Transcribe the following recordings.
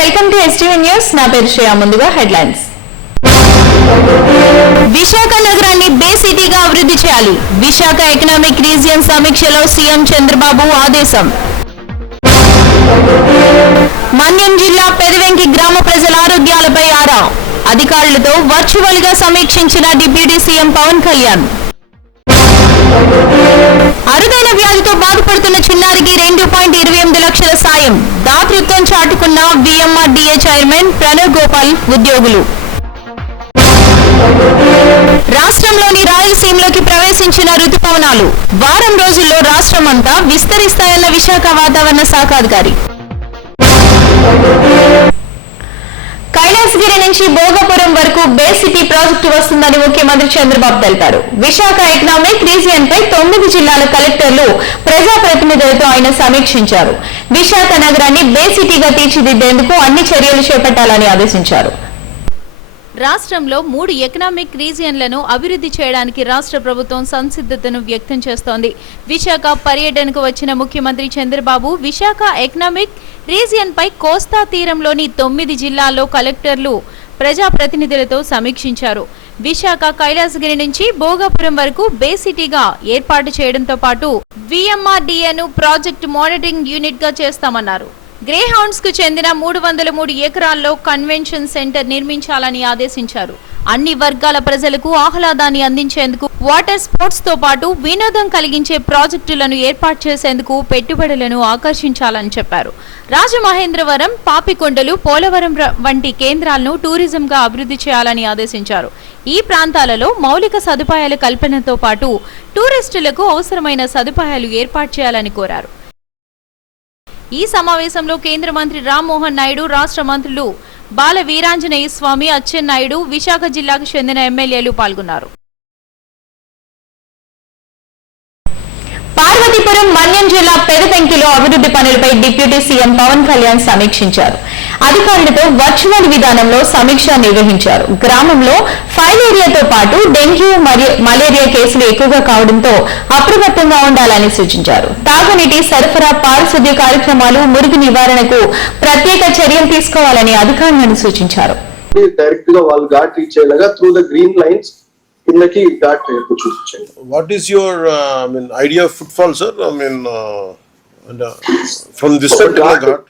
Welcome to STV news. నా పేరు శ్రేయ. ముందుగా హెడ్లైన్స్. విశాఖ నగరాన్ని బే సిటీగా అభివృద్ధి చేయాలి. విశాఖ ఎకనామిక్ రీజియన్ సమీక్షలో సీఎం చంద్రబాబు ఆదేశం. మన్యం జిల్లా పెదవెంకి గ్రామ ప్రజల ఆరోగ్యాలపై ఆరా. అధికారులతో వర్చువల్ గా సమీక్షించిన డిప్యూటీ సీఎం పవన్ కళ్యాణ్. అరుదైన వ్యాధితో బాధపడుతున్న చిన్నారికి 2.28 లక్షల సాయం. దాతృత్వం చాటుకున్న విఎంఆర్డీఏ చైర్మన్ ప్రణవ్ గోపాల్, ఉద్యోగులు. రాష్ట్రంలోని రాయలసీమలోకి ప్రవేశించిన రుతుపవనాలు. వారం రోజుల్లో రాష్ట్రమంతా విస్తరిస్తాయన్న విశాఖ వాతావరణ శాఖ అధికారి. కైలాసగిరి నుంచి భోగపురం వరకు బే సిటీ ప్రాజెక్టు వస్తుందని ముఖ్యమంత్రి చంద్రబాబు తెలిపారు. విశాఖ ఎకనామిక్ రీజియన్ పై 9 జిల్లాల కలెక్టర్లు, ప్రజాప్రతినిధులతో ఆయన సమీక్షించారు. విశాఖ నగరాన్ని బే సిటీగా తీర్చిదిద్దేందుకు అన్ని చర్యలు చేపట్టాలని ఆదేశించారు. రాష్ట్రంలో 3 ఎకనామిక్ రీజియన్లను అభివృద్ధి చేయడానికి రాష్ట్ర ప్రభుత్వం సంసిద్ధతను వ్యక్తం చేస్తోంది. విశాఖ పర్యటనకు వచ్చిన ముఖ్యమంత్రి చంద్రబాబు విశాఖ ఎకనామిక్ రీజియన్ పై కోస్తా తీరంలోని 9 జిల్లాల్లో కలెక్టర్లు, ప్రజాప్రతినిధులతో సమీక్షించారు. విశాఖ కైలాసగిరి నుంచి భోగాపురం వరకు బే సిటీగా ఏర్పాటు చేయడంతో పాటు విఎంఆర్డీఏను ప్రాజెక్టు మానిటరింగ్ యూనిట్ గా చేస్తామన్నారు. గ్రే హౌండ్స్ కు చెందిన 303 ఎకరాల్లో కన్వెన్షన్ సెంటర్ నిర్మించాలని ఆదేశించారు. అన్ని వర్గాల ప్రజలకు ఆహ్లాదాన్ని అందించేందుకు వాటర్ స్పోర్ట్స్ తో పాటు వినోదం కలిగించే ప్రాజెక్టులను ఏర్పాటు చేసేందుకు పెట్టుబడులను ఆకర్షించాలని చెప్పారు. రాజమహేంద్రవరం, పాపికొండలు, పోలవరం వంటి కేంద్రాలను టూరిజంగా అభివృద్ధి చేయాలని ఆదేశించారు. ఈ ప్రాంతాలలో మౌలిక సదుపాయాల కల్పనతో పాటు టూరిస్టులకు అవసరమైన సదుపాయాలు ఏర్పాటు చేయాలని కోరారు. ఈ సమావేశంలో కేంద్ర మంత్రి రామ్మోహన్ నాయుడు, రాష్ట్ర మంత్రులు బాల వీరాంజనేయ స్వామి, అచ్చెన్నాయుడు, విశాఖ జిల్లాకు చెందిన ఎమ్మెల్యేలు పాల్గొన్నారు. పార్వతీపురం, మన్యం జిల్లా పెదపెంకిలో అభివృద్ధి పనులపై డిప్యూటీ సీఎం పవన్ కళ్యాణ్ సమీక్షించారు. అధికారులతో వర్చువల్ విధానంలో సమీక్ష నిర్వహించారు. గ్రామంలో ఫైల్ ఏరియాతో పాటు డెంగ్యూ మరియు మలేరియా కేసులు ఎక్కువగా కావడంతో అప్రమత్తంగా ఉండాలని సూచించారు. తాగునీటి సరఫరా, పారిశుద్ధ్య కార్యక్రమాలు, మురుగు నివారణకు ప్రత్యేక చర్యలు తీసుకోవాలని అధికారులను సూచించారు. డైరెక్ట్ గా వాళ్ళు ఘాట్ రీచ్ అయ్యేలాగా త్రూ ద గ్రీన్ లైన్స్ కిందకి ఘాట్ చూపించండి. What is your idea of footfall, sir? From this particular ghat?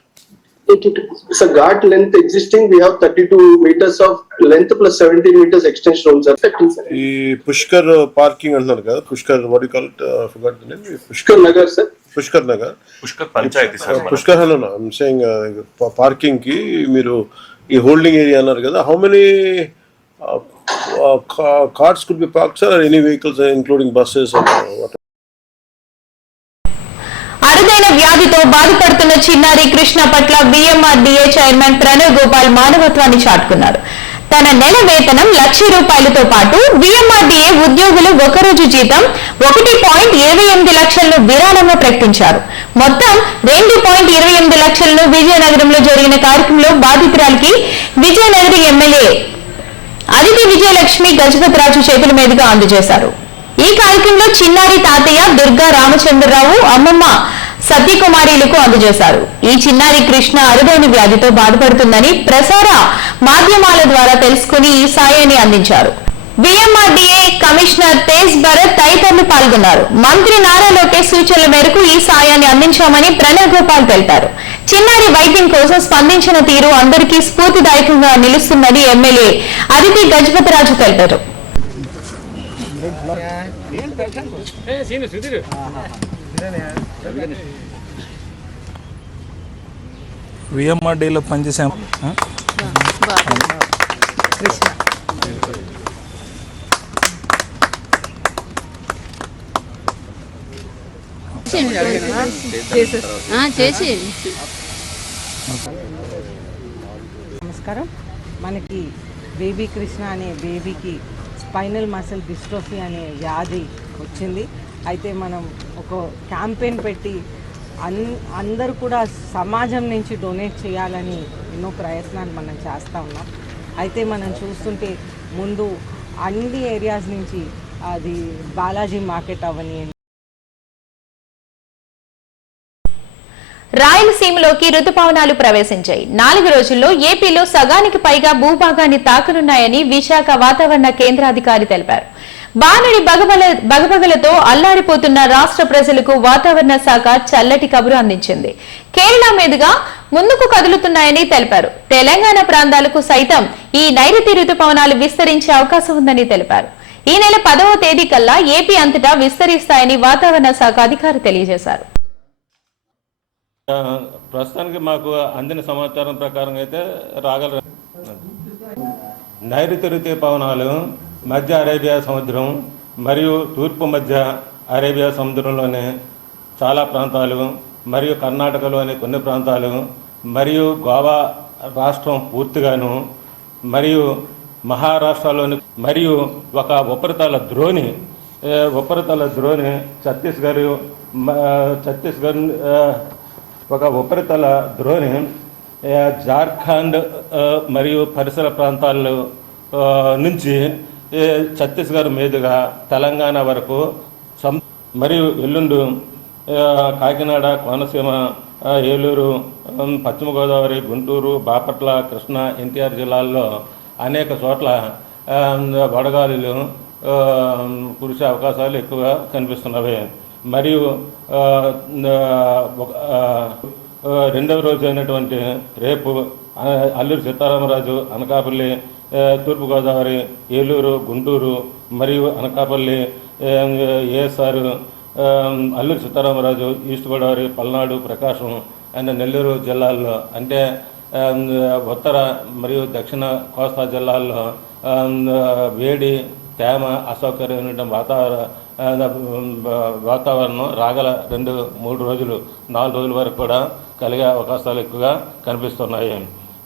It's a ghat length existing. We have 32 meters of length plus 17 meters extension on that. Pushkar parking annar kada. Pushkar, what do you call it? Forgot the name. Pushkar Nagar, sir. Pushkar Nagar. Pushkar Panchayati, sir. Pushkar no. I'm saying parking ki meeru ee holding area annar kada. How many cars could be parked, sir, or any vehicles including buses or what? అరుదైన వ్యాధితో బాధపడుతున్న చిన్నారి కృష్ణ పట్ల VMRDA chairman Pranav Gopal మానవత్వాన్ని చాటుకున్నారు. తన నెల వేతనం ₹1,00,000తో పాటు విఎంఆర్డీఏ ఉద్యోగులు ఒకరోజు జీతం 1.28 లక్షలను విరాళంగా ప్రకటించారు. మొత్తం 2.28 లక్షలను విజయనగరంలో జరిగిన కార్యక్రమంలో బాధితురాలికి విజయనగరం ఎమ్మెల్యే అదితి విజయలక్ష్మి గజపతిరాజు చేతుల మీదుగా అందజేశారు. ఈ కార్యక్రమంలో చిన్నారి తాతయ్య దుర్గా రామచంద్రరావు, అమ్మమ్మ సత్యకుమారిలకు అందజేశారు. ఈ చిన్నారి కృష్ణ అరుదైన వ్యాధితో బాధపడుతుందని ప్రసార మాధ్యమాల ద్వారా తెలుసుకుని ఈ సాయాన్ని అందించారు. విఎంఆర్డీఏ కమిషనర్ తేజ్ భరత్ తదితరులు పాల్గొన్నారు. మంత్రి నారా లోకేష్ సూచనల మేరకు ఈ సాయాన్ని అందించామని ప్రణవ్ గోపాల్ తెలిపారు. చిన్నారి వైద్యం కోసం స్పందించిన తీరు అందరికీ స్ఫూర్తిదాయకంగా నిలుస్తుందని ఎమ్మెల్యే అదితి గజపతిరాజు తెలిపారు. విఎంఆర్డీలో పనిచేసాం. నమస్కారం. మనకి బేబీ కృష్ణ అనే బేబీకి స్పైనల్ మసిల్ డిస్ట్రోఫీ అనే వ్యాధి వచ్చింది. అయితే మనం ఒక క్యాంపెయిన్ పెట్టి అందరూ కూడా సమాజం నుంచి డొనేట్ చేయాలని ఎన్నో ప్రయత్నాలు మనం చేస్తూ ఉన్నాం. అయితే మనం చూస్తుంటే ముందు అన్ని ఏరియాస్ నుంచి అది బాలాజీ మార్కెట్ అవని రాయలసీమలోకి రుతుపవనాలు ప్రవేశించాయి. 4 రోజుల్లో ఏపీలో సగానికి పైగా భూభాగాన్ని తాకనున్నాయని విశాఖ వాతావరణ కేంద్రాధికారి తెలిపారు. బానుడి బగబగలతో అల్లాడిపోతున్న రాష్ట్ర ప్రజలకు వాతావరణ శాఖ చల్లటి కబురు అందించింది. కేరళ మీదుగా ముందుకు కదులుతున్నాయని తెలిపారు. తెలంగాణ ప్రాంతాలకు సైతం ఈ నైరుతి రుతుపవనాలు విస్తరించే అవకాశం ఉందని తెలిపారు. ఈ నెల 10వ తేదీ కల్లా ఏపీ అంతటా విస్తరిస్తాయని వాతావరణ శాఖ అధికారి తెలియజేశారు. ప్రస్తుతానికి మాకు అందిన సమాచారం ప్రకారం అయితే రాగల నైరుతి ఋతుపవనాలు మధ్య అరేబియా సముద్రం మరియు తూర్పు మధ్య అరేబియా సముద్రంలోని చాలా ప్రాంతాలు మరియు కర్ణాటకలోని కొన్ని ప్రాంతాలు మరియు గోవా రాష్ట్రం పూర్తిగాను మరియు మహారాష్ట్రలోని మరియు ఒక ఉపరితల ద్రోణి ఛత్తీస్గఢ్ ఒక ఉపరితల ద్రోణి జార్ఖండ్ మరియు పరిసర ప్రాంతాల్లో నుంచి ఛత్తీస్గఢ్ మీదుగా తెలంగాణ వరకు మరియు ఎల్లుండి కాకినాడ, కోనసీమ, ఏలూరు, పశ్చిమ గోదావరి, గుంటూరు, బాపట్ల, కృష్ణా, ఎన్టీఆర్ జిల్లాల్లో అనేక చోట్ల వడగాలులు కురిసే అవకాశాలు ఎక్కువగా కనిపిస్తున్నవి. మరియు రెండవ రోజు అయినటువంటి రేపు అల్లూరి సీతారామరాజు, అనకాపల్లి, తూర్పుగోదావరి, ఏలూరు, గుంటూరు మరియు Anakapalli, ASR, Alluri Sitaramaraju, east Godavari, Palnadu, Prakasam and Nellore జిల్లాల్లో అంటే ఉత్తర మరియు దక్షిణ కోస్తా జిల్లాల్లో వేడి, తేమ, అసౌకర్యమైన వాతావరణం రాగల 2-3 రోజులు 4 రోజుల వరకు కూడా కలిగే అవకాశాలు ఎక్కువగా కనిపిస్తున్నాయి.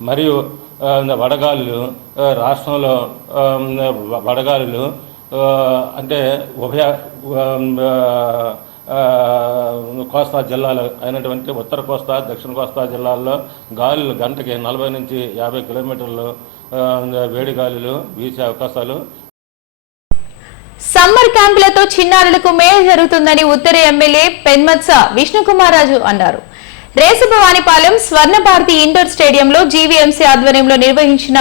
మరియు వడగాలులు రాష్ట్రంలో వడగాలులు అంటే ఉభయ కోస్తా జిల్లాలు అయినటువంటి ఉత్తర కోస్తా, దక్షిణ కోస్తా జిల్లాల్లో గాలులు గంటకి 40 నుంచి 50 కిలోమీటర్లు వేడి గాలులు వీసే అవకాశాలు. సమ్మర్ క్యాంపులతో చిన్నారులకు మేలు జరుగుతుందని ఉత్తర ఎమ్మెల్యే పెన్మత్స విష్ణుకుమార్ రాజు అన్నారు. రేసుభవానిపాలెం స్వర్ణభారతి ఇండోర్ స్టేడియంలో జీవీఎంసీ ఆధ్వర్యంలో నిర్వహించిన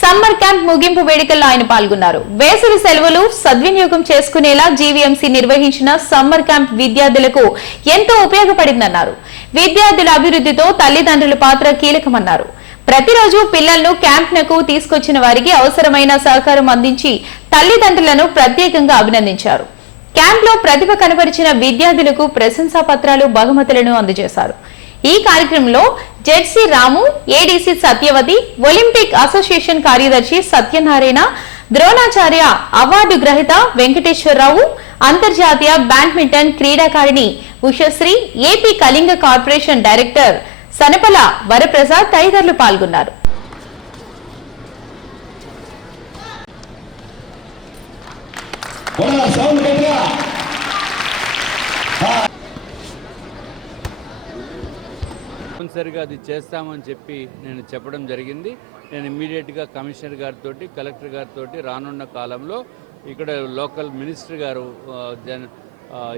సమ్మర్ క్యాంప్ ముగింపు వేడుకల్లో ఆయన పాల్గొన్నారు. వేసవి సెలవులు సద్వినియోగం చేసుకునేలా జీవీఎంసీ నిర్వహించిన సమ్మర్ క్యాంప్ విద్యార్థులకు ఎంతో ఉపయోగపడిందన్నారు. విద్యార్థుల అభివృద్ధితో తల్లిదండ్రుల పాత్ర కీలకమన్నారు. ప్రతిరోజు పిల్లలను క్యాంప్నకు తీసుకొచ్చిన వారికి అవసరమైన సహకారం అందించి తల్లిదండ్రులను ప్రత్యేకంగా అభినందించారు. క్యాంప్లో ప్రతిభ కనబరిచిన విద్యార్థులకు ప్రశంసా పత్రాలు, బహుమతులను అందజేశారు. ఈ కార్యక్రమంలో జెడ్సీ రాము, ఏడీసీ సత్యవతి, ఒలింపిక్ అసోసియేషన్ కార్యదర్శి సత్యనారాయణ, ద్రోణాచార్య అవార్డు గ్రహీత వెంకటేశ్వరరావు, అంతర్జాతీయ బ్యాడ్మింటన్ క్రీడాకారిణి Ushasri, AP Kalinga corporation director Sanapala Varaprasad తదితరులు పాల్గొన్నారు. తప్పనిసరిగా అది చేస్తామని చెప్పి నేను చెప్పడం జరిగింది. నేను ఇమ్మీడియట్గా కమిషనర్ గారితో, కలెక్టర్ గారితో రానున్న కాలంలో ఇక్కడ లోకల్ మినిస్టర్ గారు,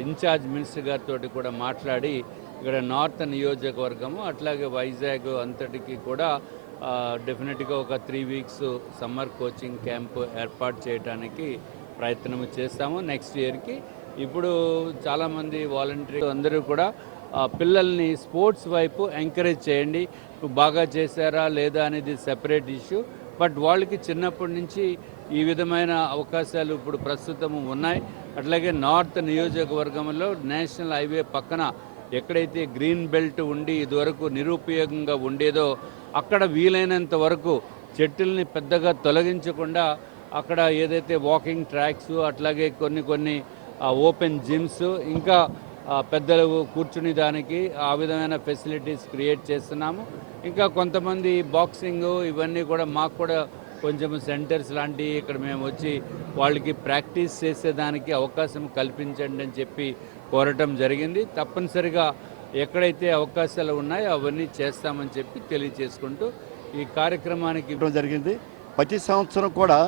ఇన్ఛార్జ్ మినిస్టర్ గారితో కూడా మాట్లాడి ఇక్కడ నార్త్ నియోజకవర్గము అట్లాగే వైజాగ్ అంతటికి కూడా డెఫినెట్గా ఒక 3 వీక్స్ సమ్మర్ కోచింగ్ క్యాంప్ ఏర్పాటు చేయడానికి ప్రయత్నం చేస్తాము నెక్స్ట్ ఇయర్కి. ఇప్పుడు చాలామంది వాలంటీర్ అందరూ కూడా పిల్లల్ని స్పోర్ట్స్ వైపు ఎంకరేజ్ చేయండి. బాగా చేశారా లేదా అనేది సెపరేట్ ఇష్యూ, బట్ వాళ్ళకి చిన్నప్పటి నుంచి ఈ విధమైన అవకాశాలు ఇప్పుడు ప్రస్తుతం ఉన్నాయి. అట్లాగే నార్త్ నియోజకవర్గంలో నేషనల్ హైవే పక్కన ఎక్కడైతే గ్రీన్ బెల్ట్ ఉండి ఇదివరకు నిరుపయోగంగా ఉండేదో అక్కడ వీలైనంత వరకు చెట్టుల్ని పెద్దగా తొలగించకుండా అక్కడ ఏదైతే వాకింగ్ ట్రాక్స్, అట్లాగే కొన్ని ఓపెన్ జిమ్స్, ఇంకా పెద్దలు కూర్చుని దానికి ఆ విధమైన ఫెసిలిటీస్ క్రియేట్ చేస్తున్నాము. ఇంకా కొంతమంది బాక్సింగ్ ఇవన్నీ కూడా మాకు కూడా కొంచెం సెంటర్స్ లాంటివి ఇక్కడ మేము వచ్చి వాళ్ళకి ప్రాక్టీస్ చేసేదానికి అవకాశం కల్పించండి అని చెప్పి కోరటం జరిగింది. తప్పనిసరిగా ఎక్కడైతే అవకాశాలు ఉన్నాయో అవన్నీ చేస్తామని చెప్పి తెలియజేసుకుంటూ ఈ కార్యక్రమానికి జరిగింది. ప్రతి సంవత్సరం కూడా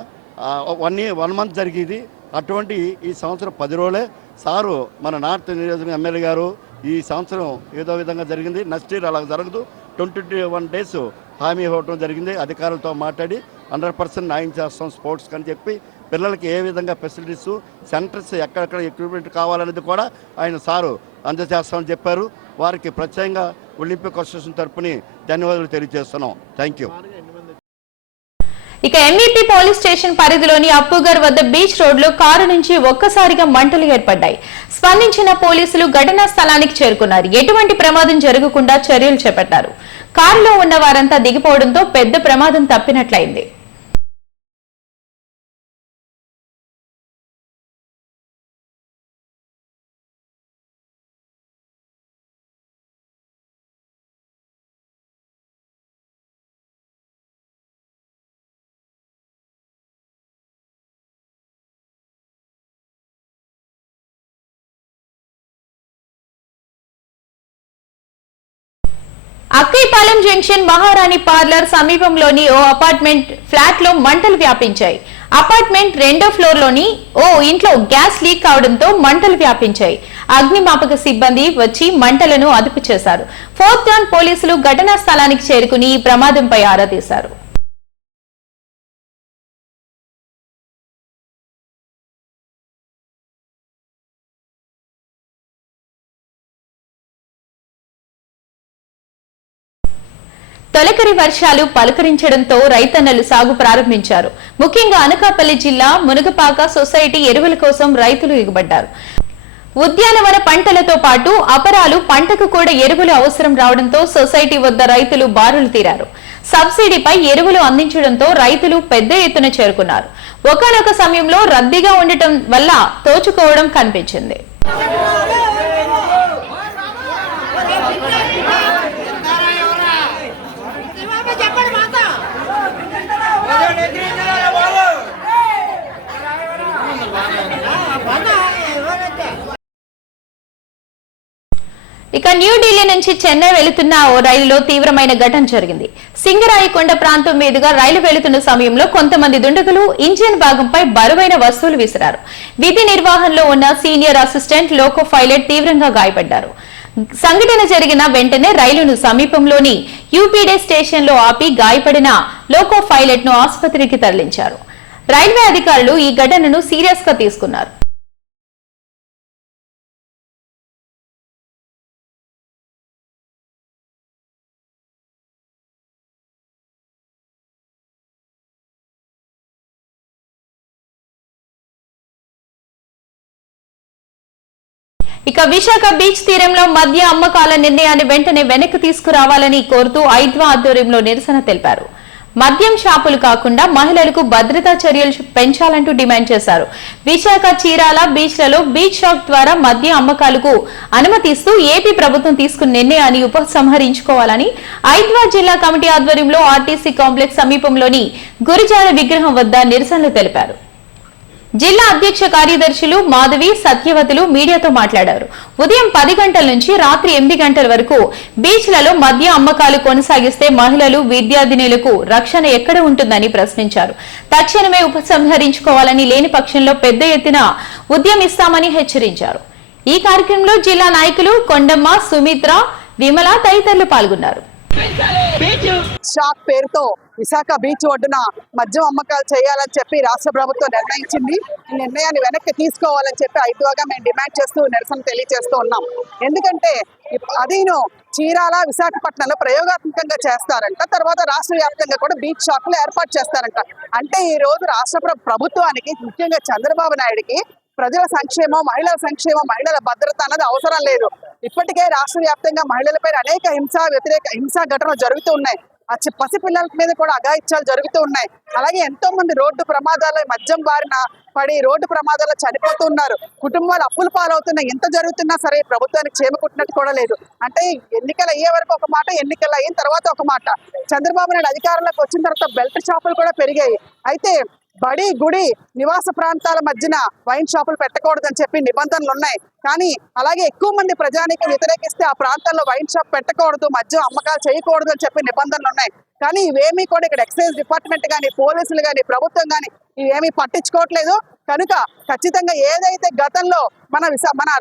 1 మంత్ జరిగేది. అటువంటి ఈ సంవత్సరం 10 రోజులే సారు మన నార్త్ నియోజకవర్గం ఎమ్మెల్యే గారు ఈ సంవత్సరం ఏదో విధంగా జరిగింది. నెక్స్ట్ ఇయర్ అలా జరగదు. 21 days హామీ ఇవ్వడం జరిగింది. అధికారులతో మాట్లాడి 100% న్యాయం చేస్తాం స్పోర్ట్స్కి అని చెప్పి పిల్లలకి ఏ విధంగా ఫెసిలిటీస్ సెంటర్స్ ఎక్కడెక్కడ ఎక్విప్మెంట్ కావాలనేది కూడా ఆయన సారు అందజేస్తామని చెప్పారు. వారికి ప్రత్యేకంగా ఒలింపిక్ అసోసియేషన్ తరపుని ధన్యవాదాలు తెలియజేస్తున్నాం. Thank you. ఇక ఎంవీపీ పోలీస్ స్టేషన్ పరిధిలోని అప్పుగర్ వద్ద బీచ్ రోడ్లో కారు నుంచి ఒక్కసారిగా మంటలు ఏర్పడ్డాయి. స్పందించిన పోలీసులు ఘటనా స్థలానికి చేరుకున్నారు. ఎటువంటి ప్రమాదం జరగకుండా చర్యలు చేపట్టారు. కారులో ఉన్న వారంతా దిగిపోవడంతో పెద్ద ప్రమాదం తప్పినట్లయింది. అక్కైపాలెం జంక్షన్ మహారాణి పార్లర్ సమీపంలోని ఓ అపార్ట్మెంట్ ఫ్లాట్ లో మంటలు వ్యాపించాయి. అపార్ట్మెంట్ 2వ ఫ్లోర్ లోని ఓ ఇంట్లో గ్యాస్ లీక్ కావడంతో మంటలు వ్యాపించాయి. అగ్నిమాపక సిబ్బంది వచ్చి మంటలను అదుపు చేశారు. 4th జోన్ పోలీసులు ఘటనా స్థలానికి చేరుకుని ఈ ప్రమాదంపై ఆరా తీశారు. తొలకరి వర్షాలు పలకరించడంతో రైతన్నలు సాగు ప్రారంభించారు. ముఖ్యంగా అనకాపల్లి జిల్లా మునగపాక సొసైటీ ఎరువుల కోసం రైతులు ఎగుబడ్డారు. ఉద్యానవన పంటలతో పాటు అపరాలు పంటకు కూడా ఎరువులు అవసరం రావడంతో సొసైటీ వద్ద రైతులు బారులు తీరారు. సబ్సిడీపై ఎరువులు అందించడంతో రైతులు పెద్ద ఎత్తున చేరుకున్నారు. ఒకానొక సమయంలో రద్దీగా ఉండటం వల్ల తోచుకోవడం కనిపించింది. ఇక న్యూఢిల్లీ నుంచి చెన్నై వెళుతున్న ఓ రైలులో తీవ్రమైన ఘటన జరిగింది. సింగరాయకొండ ప్రాంతం మీదుగా రైలు వెళుతున్న సమయంలో కొంతమంది దుండగులు ఇంజిన్ భాగంపై బరువైన వస్తువులు విసిరారు. విధి నిర్వహణలో ఉన్న సీనియర్ అసిస్టెంట్ లోకో పైలట్ తీవ్రంగా గాయపడ్డారు. సంఘటన జరిగిన వెంటనే రైలును సమీపంలోని యూపీడే స్టేషన్ లో ఆపి గాయపడిన లోకో పైలట్ ను ఆసుపత్రికి తరలించారు. రైల్వే అధికారులు ఈ ఘటనను సీరియస్ గా తీసుకున్నారు. ఇక విశాఖ బీచ్ తీరంలో మద్య అమ్మకాల నిర్ణయాన్ని వెంటనే వెనక్కి తీసుకురావాలని కోరుతూ ఐద్వా ఆధ్వర్యంలో నిరసన తెలిపారు. మద్యం షాపులు కాకుండా మహిళలకు భద్రతా చర్యలు పెంచాలంటూ డిమాండ్ చేశారు. విశాఖ చీరాల బీచ్లలో బీచ్ షాప్ ద్వారా మద్యం అమ్మకాలకు అనుమతిస్తూ ఏపీ ప్రభుత్వం తీసుకున్న నిర్ణయాన్ని ఉపసంహరించుకోవాలని ఐద్వా జిల్లా కమిటీ ఆధ్వర్యంలో ఆర్టీసీ కాంప్లెక్స్ సమీపంలోని గురిజాల విగ్రహం వద్ద నిరసనలు తెలిపారు. జిల్లా అధ్యక్ష కార్యదర్శులు మాధవి, సత్యవతులు మీడియాతో మాట్లాడారు. ఉదయం 10 గంటల నుంచి రాత్రి 8 గంటల వరకు బీచ్లలో మద్య అమ్మకాలు కొనసాగిస్తే మహిళలు, విద్యార్థినులకు రక్షణ ఎక్కడ ఉంటుందని ప్రశ్నించారు. తక్షణమే ఉపసంహరించుకోవాలని, లేని పక్షంలో పెద్ద ఎత్తున ఉద్యమిస్తామని హెచ్చరించారు. ఈ కార్యక్రమంలో జిల్లా నాయకులు కొండమ్మ, సుమిత్ర, విమల తదితరులు పాల్గొన్నారు. షాప్ పేరుతో విశాఖ బీచ్ ఒడ్డున మద్యం అమ్మకాలు చేయాలని చెప్పి రాష్ట్ర ప్రభుత్వం నిర్ణయించింది. ఈ నిర్ణయాన్ని వెనక్కి తీసుకోవాలని చెప్పి ఐదుగా మేము డిమాండ్ చేస్తూ నిరసన తెలియజేస్తూ ఉన్నాం. ఎందుకంటే అదీను చీరాల, విశాఖపట్నంలో ప్రయోగాత్మకంగా చేస్తారంట. తర్వాత రాష్ట్ర వ్యాప్తంగా కూడా బీచ్ షాపులు ఏర్పాటు చేస్తారంట. అంటే ఈ రోజు రాష్ట్ర ప్రభుత్వానికి, ముఖ్యంగా చంద్రబాబు నాయుడికి ప్రజల సంక్షేమం, మహిళల సంక్షేమం, మహిళల భద్రత అన్నది అవసరం లేదు. ఇప్పటికే రాష్ట్ర వ్యాప్తంగా మహిళలపై అనేక హింసా ఘటనలు జరుగుతూ ఉన్నాయి. పసిపిల్లల మీద కూడా అఘాయిత్యాలు జరుగుతూ ఉన్నాయి. అలాగే ఎంతో మంది రోడ్డు ప్రమాదాలు, మద్యం బారిన పడి రోడ్డు ప్రమాదాలు చనిపోతూ ఉన్నారు. కుటుంబాలు అప్పుల పాలవుతున్నాయి. ఎంత జరుగుతున్నా సరే ప్రభుత్వానికి చేమకుట్టినట్టు కూడా లేదు. అంటే ఎన్నికలు అయ్యే వరకు ఒక మాట, ఎన్నికలు అయిన తర్వాత ఒక మాట. చంద్రబాబు నాయుడు అధికారంలోకి వచ్చిన తర్వాత బెల్ట్ షాపులు కూడా పెరిగాయి. అయితే బడి, గుడి, నివాస ప్రాంతాల మధ్యన వైన్ షాపులు పెట్టకూడదని చెప్పి నిబంధనలు ఉన్నాయి. కానీ అలాగే ఎక్కువ మంది ప్రజానికి వ్యతిరేకిస్తే ఆ ప్రాంతాల్లో వైన్ షాప్ పెట్టకూడదు, మద్యం అమ్మకాలు చేయకూడదు అని చెప్పి నిబంధనలు ఉన్నాయి. కానీ ఇవేమీ కూడా ఇక్కడ ఎక్సైజ్ డిపార్ట్మెంట్ కానీ, పోలీసులు కానీ, ప్రభుత్వం కానీ ఇవేమీ పట్టించుకోవట్లేదు. కనుక ఖచ్చితంగా ఏదైతే గతంలో మన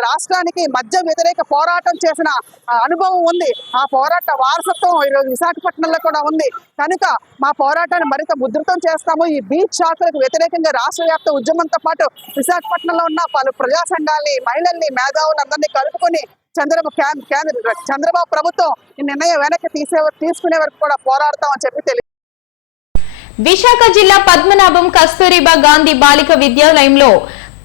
రాష్ట్రానికి మద్యం వ్యతిరేక పోరాటం చేసిన అనుభవం ఉంది, ఆ పోరాట వారసత్వం ఈరోజు విశాఖపట్నంలో కూడా ఉంది. కనుక మా పోరాటాన్ని మరింత ఉధృతం చేస్తాము. ఈ బీచ్ షాకులకు వ్యతిరేకంగా రాష్ట్ర వ్యాప్త ఉద్యమంతో పాటు విశాఖపట్నంలో ఉన్న పలు ప్రజా సంఘాలని, మహిళల్ని, మేధావులందరినీ కలుపుకొని చంద్రబాబు ప్రభుత్వం ఈ నిర్ణయం వెనక్కి తీసుకునే వరకు కూడా పోరాడతామని చెప్పి తెలియదు. విశాఖ జిల్లా పద్మనాభం కస్తూరిబా గాంధీ బాలిక విద్యాలయంలో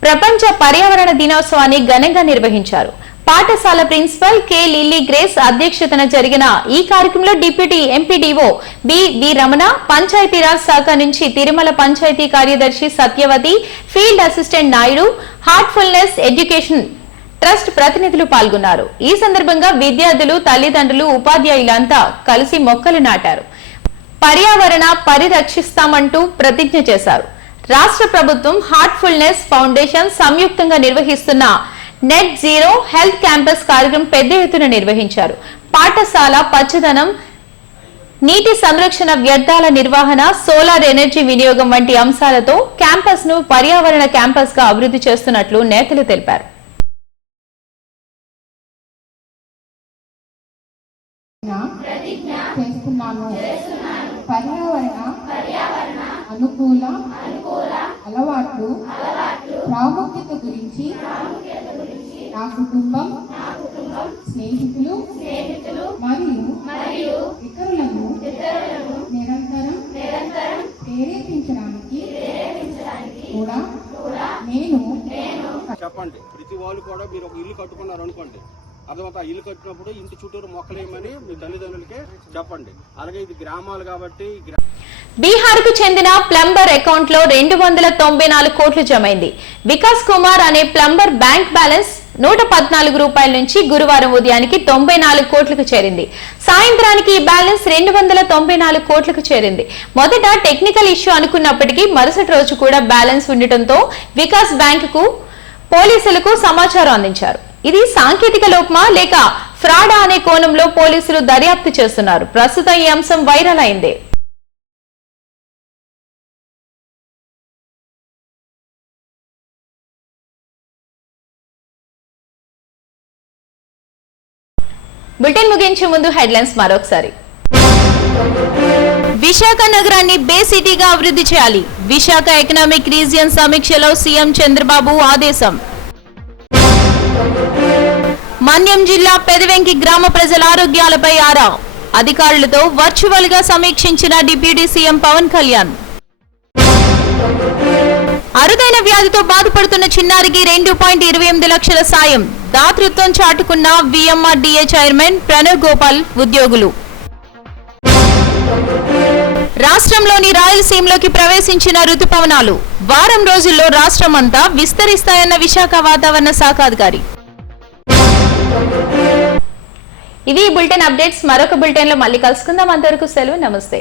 ప్రపంచ పర్యావరణ దినోత్సవాన్ని ఘనంగా నిర్వహించారు. పాఠశాల ప్రిన్సిపల్ కె లిల్లీ గ్రేస్ అధ్యక్షతన జరిగిన ఈ కార్యక్రమంలో deputy MPDO B Ramana, Panchayati Raj శాఖ నుంచి తిరుమల పంచాయతీ కార్యదర్శి Satyavathi, field assistant Naidu, Heartfulness Education Trust ప్రతినిధులు పాల్గొన్నారు. ఈ సందర్భంగా విద్యార్థులు, తల్లిదండ్రులు, ఉపాధ్యాయులంతా కలిసి మొక్కలు నాటారు. పర్యావరణ పరిరక్షిస్తామంటూ ప్రతిజ్ఞ చేశారు. రాష్ట్ర ప్రభుత్వం, హార్ట్ఫుల్నెస్ ఫౌండేషన్ సంయుక్తంగా నిర్వహిస్తున్న నెట్ జీరో హెల్త్ క్యాంపస్ కార్యక్రమం పెద్ద ఎత్తున నిర్వహించారు. పాఠశాల పచ్చదనం, నీటి సంరక్షణ, వ్యర్థాల నిర్వహణ, సోలార్ ఎనర్జీ వినియోగం వంటి అంశాలతో క్యాంపస్ ను పర్యావరణ క్యాంపస్ గా అభివృద్ధి చేస్తున్నట్లు నేతలు తెలిపారు. పర్యావరణ అనుకూల అలవాట్లు ప్రాముఖ్యత గురించి నా కుటుంబం, స్నేహితులు మరియు ఇతరులను నిరంతరం ప్రేరేపించడానికి కూడా నేను చెప్పండి. ప్రతి వాళ్ళు కూడా మీరు ఒక ఇల్లు కట్టుకున్నారు అనుకోండి, అర్థమంతా ఇల్లు కట్టినప్పుడు ఇంటి చుట్టూరు మొక్కలేయమని మీ తల్లిదండ్రులకే చెప్పండి. అలాగే ఇది గ్రామాలు కాబట్టి బీహార్ కు చెందిన ప్లంబర్ అకౌంట్ లో 294 కోట్లు జమైంది. వికాస్ కుమార్ అనే ప్లంబర్ బ్యాంక్ బ్యాలెన్స్ 114 రూపాయల నుంచి గురువారం ఉదయానికి 94 కోట్లకు చేరింది. సాయంత్రానికి ఈ బ్యాలెన్స్ 294 కోట్లకు చేరింది. మొదట టెక్నికల్ ఇష్యూ అనుకున్నప్పటికీ మరుసటి రోజు కూడా బ్యాలెన్స్ ఉండటంతో వికాస్ బ్యాంక్ కు పోలీసులకు సమాచారం అందించారు. ఇది సాంకేతిక లోపమా లేక ఫ్రాడా అనే కోణంలో పోలీసులు దర్యాప్తు చేస్తున్నారు. ప్రస్తుతం ఈ అంశం వైరల్ అయింది. బులెటిన్ ముగించే ముందు హెడ్లైన్స్ మరొకసారి. విశాఖ నగరాన్ని బే సిటీగా అభివృద్ధి చేయాలి. విశాఖ ఎకనామిక్ రీజియన్ సమీక్షలో సీఎం చంద్రబాబు ఆదేశం. మన్యం జిల్లా పెదవెంకి గ్రామ ప్రజల ఆరోగ్యాలపై ఆరా. అధికారులతో వర్చువల్ గా సమీక్షించిన డిప్యూటీ సీఎం పవన్ కళ్యాణ్. అరుదైన వ్యాధితో బాధపడుతున్న చిన్నారికి 2.28 లక్షల సాయం. దాతృత్వం చాటుకున్న విఎంఆర్డీఏ చైర్మన్ ప్రణవ్ గోపాల్, ఉద్యోగులు. రాష్ట్రంలోని రాయలసీమలోకి ప్రవేశించిన రుతుపవనాలు వారం రోజుల్లో రాష్ట్రమంతా విస్తరిస్తాయన్న విశాఖ వాతావరణ శాఖ అధికారి. ఇవి బులెటిన్ అప్డేట్స్. మరొక బులెటిన్ లో మళ్ళీ కలుసుకుందాం. అంతవరకు సెలవు, నమస్తే.